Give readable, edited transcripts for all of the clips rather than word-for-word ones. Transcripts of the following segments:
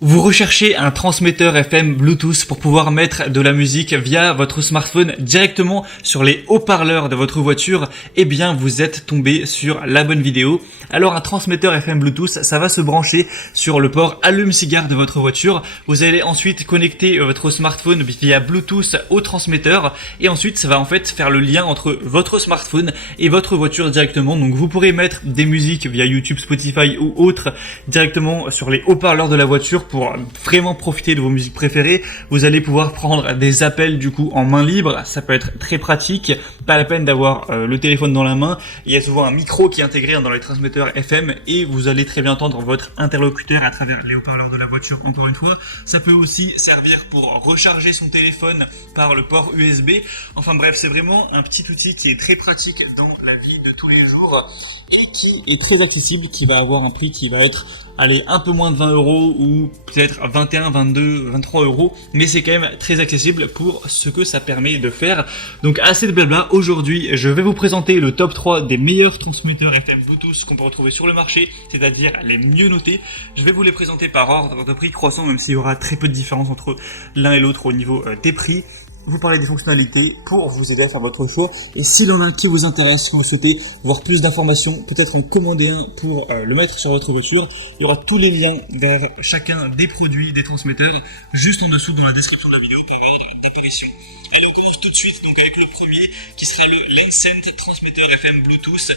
Vous recherchez un transmetteur FM Bluetooth pour pouvoir mettre de la musique via votre smartphone directement sur les haut-parleurs de votre voiture? Eh bien, vous êtes tombé sur la bonne vidéo. Alors, un transmetteur FM Bluetooth, ça va se brancher sur le port allume-cigare de votre voiture. Vous allez ensuite connecter votre smartphone via Bluetooth au transmetteur et ensuite, ça va en fait faire le lien entre votre smartphone et votre voiture directement. Donc, vous pourrez mettre des musiques via YouTube, Spotify ou autres directement sur les haut-parleurs de la voiture pour vraiment profiter de vos musiques préférées. Vous allez pouvoir prendre des appels du coup en main libre, ça peut être très pratique, pas la peine d'avoir le téléphone dans la main. Il y a souvent un micro qui est intégré dans les transmetteurs FM et vous allez très bien entendre votre interlocuteur à travers les haut-parleurs de la voiture. Encore une fois, ça peut aussi servir pour recharger son téléphone par le port USB. Enfin bref, c'est vraiment un petit outil qui est très pratique dans la vie de tous les jours et qui est très accessible, qui va avoir un prix qui va être un peu moins de 20 € ou peut-être 21, 22, 23 €, mais c'est quand même très accessible pour ce que ça permet de faire. Donc assez de blabla, aujourd'hui je vais vous présenter le top 3 des meilleurs transmetteurs FM Bluetooth qu'on peut retrouver sur le marché, c'est-à-dire les mieux notés. Je vais vous les présenter par ordre de prix croissant, même s'il y aura très peu de différence entre l'un et l'autre au niveau des prix. Vous parlez des fonctionnalités pour vous aider à faire votre choix. Et s'il y en a un qui vous intéresse, que vous souhaitez voir plus d'informations, peut-être en commander un pour le mettre sur votre voiture, il y aura tous les liens vers chacun des produits, des transmetteurs, juste en dessous dans la description de la vidéo par ordre d'apparition. Allez, on commence tout de suite donc avec le premier qui sera le Lancent transmetteur FM Bluetooth.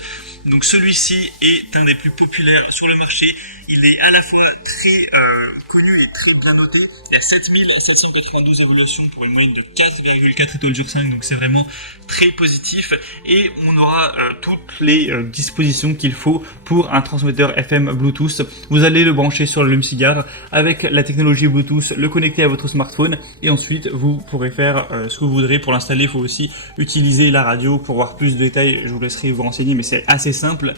Donc celui-ci est un des plus populaires sur le marché. Il est à la fois très connu et très bien noté. Il y a 7792 évaluations pour une moyenne de 4,4 étoiles sur 5, donc c'est vraiment très positif. Et on aura toutes les dispositions qu'il faut pour un transmetteur FM Bluetooth. Vous allez le brancher sur l'allume-cigare avec la technologie Bluetooth, le connecter à votre smartphone et ensuite vous pourrez faire ce que vous voudrez. Pour l'installer, il faut aussi utiliser la radio. Pour voir plus de détails, je vous laisserai vous renseigner, mais c'est assez simple.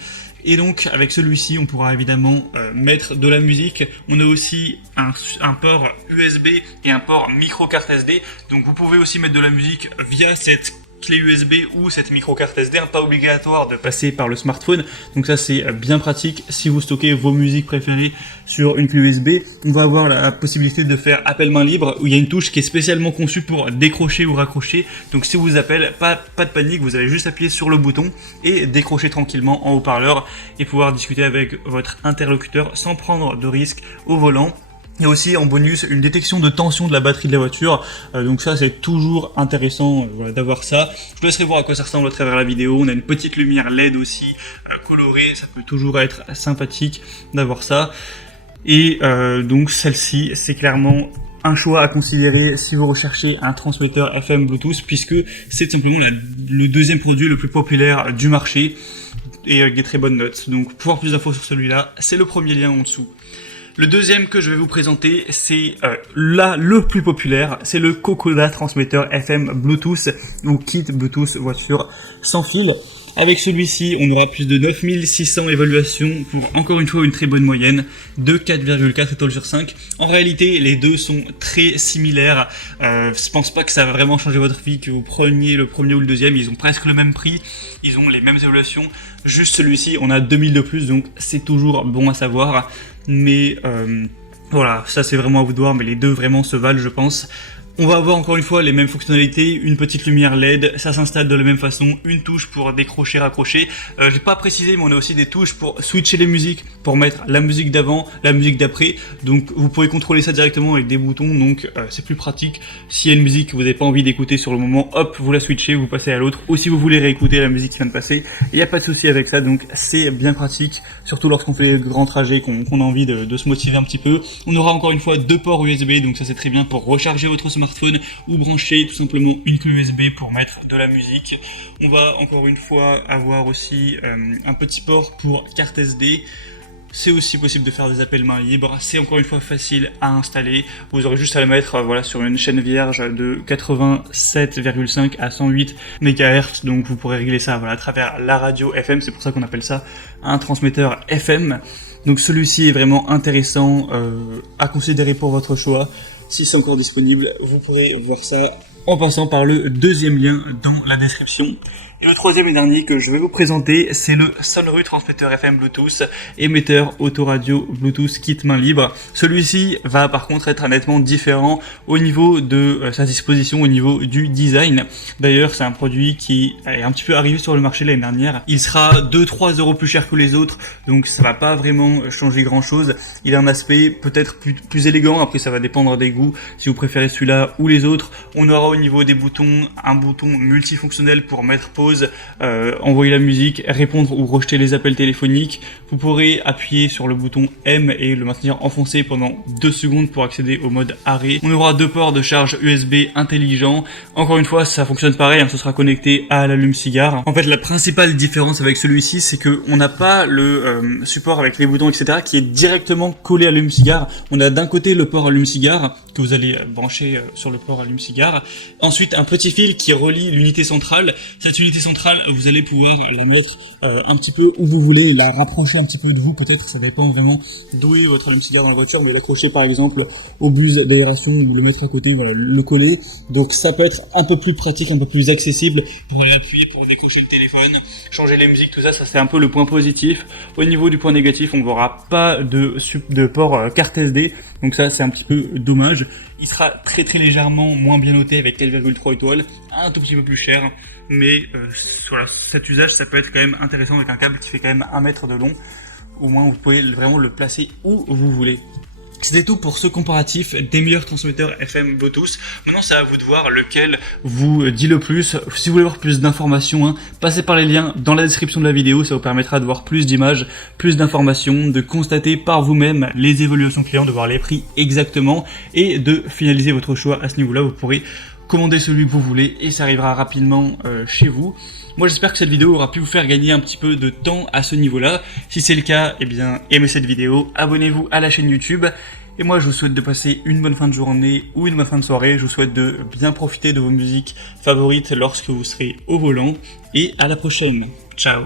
Et donc avec celui-ci on pourra évidemment mettre de la musique. On a aussi un port USB et un port micro carte SD, donc vous pouvez aussi mettre de la musique via cette clé USB ou cette micro carte SD, pas obligatoire de passer par le smartphone. Donc ça c'est bien pratique si vous stockez vos musiques préférées sur une clé USB. On va avoir la possibilité de faire appel main libre où il y a une touche qui est spécialement conçue pour décrocher ou raccrocher. Donc si vous appelez, pas de panique, vous allez juste appuyer sur le bouton et décrocher tranquillement en haut-parleur et pouvoir discuter avec votre interlocuteur sans prendre de risque au volant. Il y a aussi en bonus une détection de tension de la batterie de la voiture, donc ça c'est toujours intéressant d'avoir ça. Je vous laisserai voir à quoi ça ressemble à travers la vidéo. On a une petite lumière LED aussi colorée, ça peut toujours être sympathique d'avoir ça. Et donc celle-ci c'est clairement un choix à considérer si vous recherchez un transmetteur FM Bluetooth, puisque c'est simplement le deuxième produit le plus populaire du marché et avec des très bonnes notes. Donc pour avoir plus d'infos sur celui-là, c'est le premier lien en dessous. Le deuxième que je vais vous présenter, c'est le plus populaire, c'est le Kokoda transmetteur FM Bluetooth ou kit Bluetooth voiture sans fil. Avec celui-ci, on aura plus de 9600 évaluations pour encore une fois une très bonne moyenne de 4,4 étoiles sur 5. En réalité, les deux sont très similaires. Je pense pas que ça va vraiment changer votre vie, que vous preniez le premier ou le deuxième. Ils ont presque le même prix, ils ont les mêmes évaluations. Juste celui-ci, on a 2000 de plus, donc c'est toujours bon à savoir. Mais voilà, ça c'est vraiment à vous de voir, mais les deux vraiment se valent, je pense. On va avoir encore une fois les mêmes fonctionnalités, une petite lumière LED, ça s'installe de la même façon, une touche pour décrocher, raccrocher. J'ai pas précisé, mais on a aussi des touches pour switcher les musiques, pour mettre la musique d'avant, la musique d'après. Donc vous pourrez contrôler ça directement avec des boutons, donc c'est plus pratique. S'il y a une musique que vous n'avez pas envie d'écouter sur le moment, hop, vous la switchez, vous passez à l'autre. Ou si vous voulez réécouter la musique qui vient de passer, il n'y a pas de souci avec ça, donc c'est bien pratique, surtout lorsqu'on fait les grands trajets, qu'on a envie de se motiver un petit peu. On aura encore une fois deux ports USB, donc ça c'est très bien pour recharger votre smartphone ou brancher tout simplement une clé USB pour mettre de la musique. On va encore une fois avoir aussi un petit port pour carte SD. C'est aussi possible de faire des appels main libre, c'est encore une fois facile à installer. Vous aurez juste à le mettre sur une chaîne vierge de 87,5 à 108 MHz, donc vous pourrez régler ça à travers la radio FM, c'est pour ça qu'on appelle ça un transmetteur FM. Donc celui-ci est vraiment intéressant à considérer pour votre choix. Si c'est encore disponible, vous pourrez voir ça en passant par le deuxième lien dans la description. Et le troisième et dernier que je vais vous présenter, c'est le Sonru transmetteur FM Bluetooth, émetteur autoradio Bluetooth kit main libre. Celui-ci va par contre être nettement différent au niveau de sa disposition, au niveau du design. D'ailleurs, c'est un produit qui est un petit peu arrivé sur le marché l'année dernière. Il sera 2-3 euros plus cher que les autres, donc ça va pas vraiment changer grand chose. Il a un aspect peut-être plus élégant, après ça va dépendre des goûts, si vous préférez celui-là ou les autres. On aura au niveau des boutons un bouton multifonctionnel pour mettre pause, envoyer la musique, répondre ou rejeter les appels téléphoniques. Vous pourrez appuyer sur le bouton M et le maintenir enfoncé pendant 2 secondes pour accéder au mode arrêt. On aura 2 ports de charge USB intelligents. Encore une fois, ça fonctionne pareil, hein, ce sera connecté à l'allume-cigare. En fait, la principale différence avec celui-ci, c'est que on n'a pas le support avec les boutons, etc., qui est directement collé à l'allume-cigare. On a d'un côté le port allume-cigare que vous allez brancher sur le port allume-cigare. Ensuite, un petit fil qui relie l'unité centrale. Cette unité centrale, vous allez pouvoir la mettre un petit peu où vous voulez, la rapprocher un petit peu de vous, peut-être, ça dépend vraiment d'où est votre allume-cigare dans la voiture, mais l'accrocher par exemple au bus d'aération ou le mettre à côté, voilà, le coller. Donc ça peut être un peu plus pratique, un peu plus accessible pour aller appuyer, pour décrocher le téléphone, changer les musiques, tout ça, ça c'est un peu le point positif. Au niveau du point négatif, on n'aura pas de port carte SD, donc ça c'est un petit peu dommage. Il sera très légèrement moins bien noté avec 4,3 étoiles, un tout petit peu plus cher, mais voilà, cet usage ça peut être quand même intéressant avec un câble qui fait quand même 1 mètre de long. Au moins vous pouvez vraiment le placer où vous voulez. C'était tout pour ce comparatif des meilleurs transmetteurs FM Bluetooth. Maintenant, c'est à vous de voir lequel vous dit le plus. Si vous voulez voir plus d'informations, hein, passez par les liens dans la description de la vidéo. Ça vous permettra de voir plus d'images, plus d'informations, de constater par vous-même les évolutions clients, de voir les prix exactement et de finaliser votre choix à ce niveau-là. Vous pourrez commander celui que vous voulez et ça arrivera rapidement chez vous. Moi j'espère que cette vidéo aura pu vous faire gagner un petit peu de temps à ce niveau-là. Si c'est le cas, eh bien aimez cette vidéo, abonnez-vous à la chaîne YouTube. Et moi je vous souhaite de passer une bonne fin de journée ou une bonne fin de soirée. Je vous souhaite de bien profiter de vos musiques favorites lorsque vous serez au volant. Et à la prochaine. Ciao.